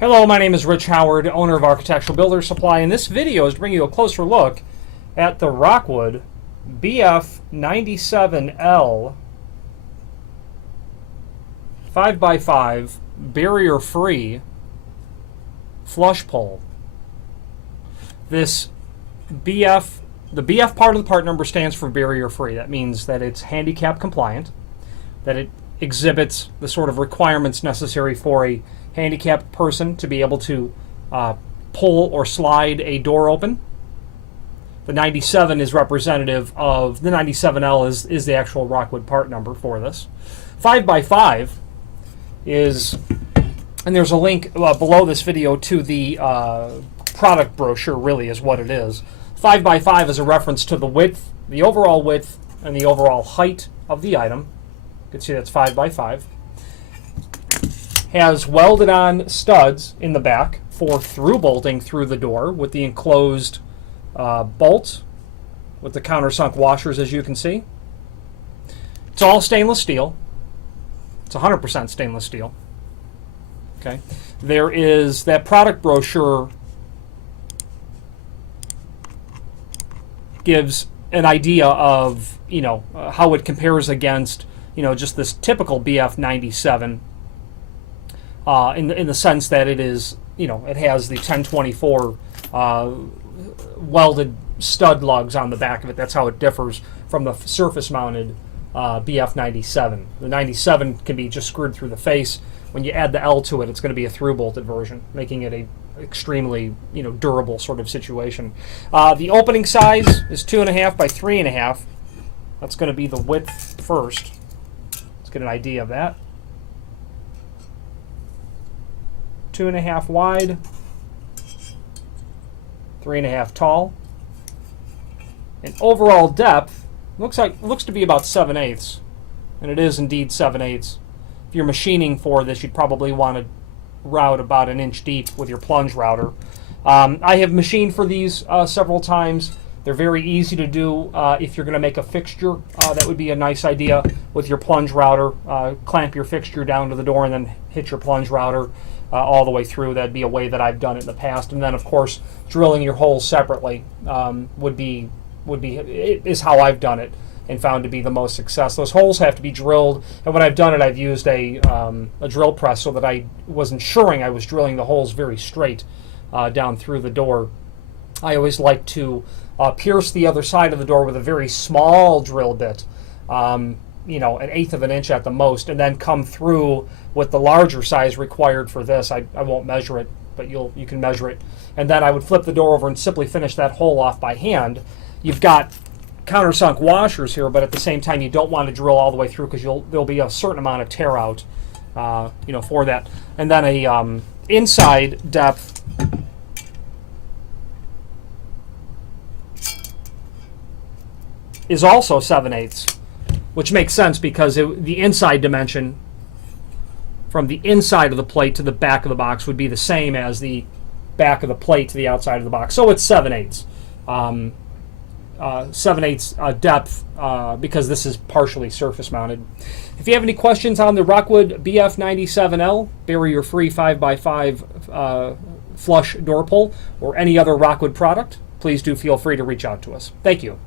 Hello, my name is Rich Howard, owner of Architectural Builder Supply, and this video is to bring you a closer look at the Rockwood BF97L 5x5 barrier-free flush pole. This the BF part of the part number stands for barrier-free. That means that it's handicap compliant, that it exhibits the sort of requirements necessary for a handicapped person to be able to pull or slide a door open. The 97 is representative of the 97L is the actual Rockwood part number for this. 5x5 is, and there's a link below this video to the product brochure, really is what it is. 5x5 is a reference to the width, the overall width, and the overall height of the item. You can see that's 5x5. Has welded on studs in the back for through bolting through the door with the enclosed bolts with the countersunk washers, as you can see. It's all stainless steel. It's 100% stainless steel. Okay. There is that product brochure gives an idea of, how it compares against, just this typical BF97 in the sense that it is, it has the 1024 welded stud lugs on the back of it. That's how it differs from the surface mounted BF97. The 97 can be just screwed through the face. When you add the L to it, it's going to be a through bolted version, making it a extremely durable sort of situation. The opening size is 2.5 by 3.5. That's going to be the width first. Let's get an idea of that. 2.5 wide, 3.5 tall, and overall depth looks to be about 7/8, and it is indeed 7/8. If you're machining for this, you'd probably want to route about 1 inch deep with your plunge router. I have machined for these several times. They're very easy to do. If you're going to make a fixture, that would be a nice idea with your plunge router. Clamp your fixture down to the door and then hit your plunge router all the way through. That'd be a way that I've done it in the past. And then, of course, drilling your holes separately is how I've done it and found to be the most success. Those holes have to be drilled, and when I've done it, I've used a drill press so that I was ensuring I was drilling the holes very straight down through the door. I always like to pierce the other side of the door with a very small drill bit, 1/8 of an inch at the most, and then come through with the larger size required for this. I won't measure it, but you can measure it. And then I would flip the door over and simply finish that hole off by hand. You've got countersunk washers here, but at the same time you don't want to drill all the way through because there'll be a certain amount of tear out for that. And then a inside depth is also 7/8, which makes sense because the inside dimension from the inside of the plate to the back of the box would be the same as the back of the plate to the outside of the box. So it's 7/8. 7/8 depth because this is partially surface mounted. If you have any questions on the Rockwood BF97L barrier-free 5x5 flush door pull or any other Rockwood product, please do feel free to reach out to us. Thank you.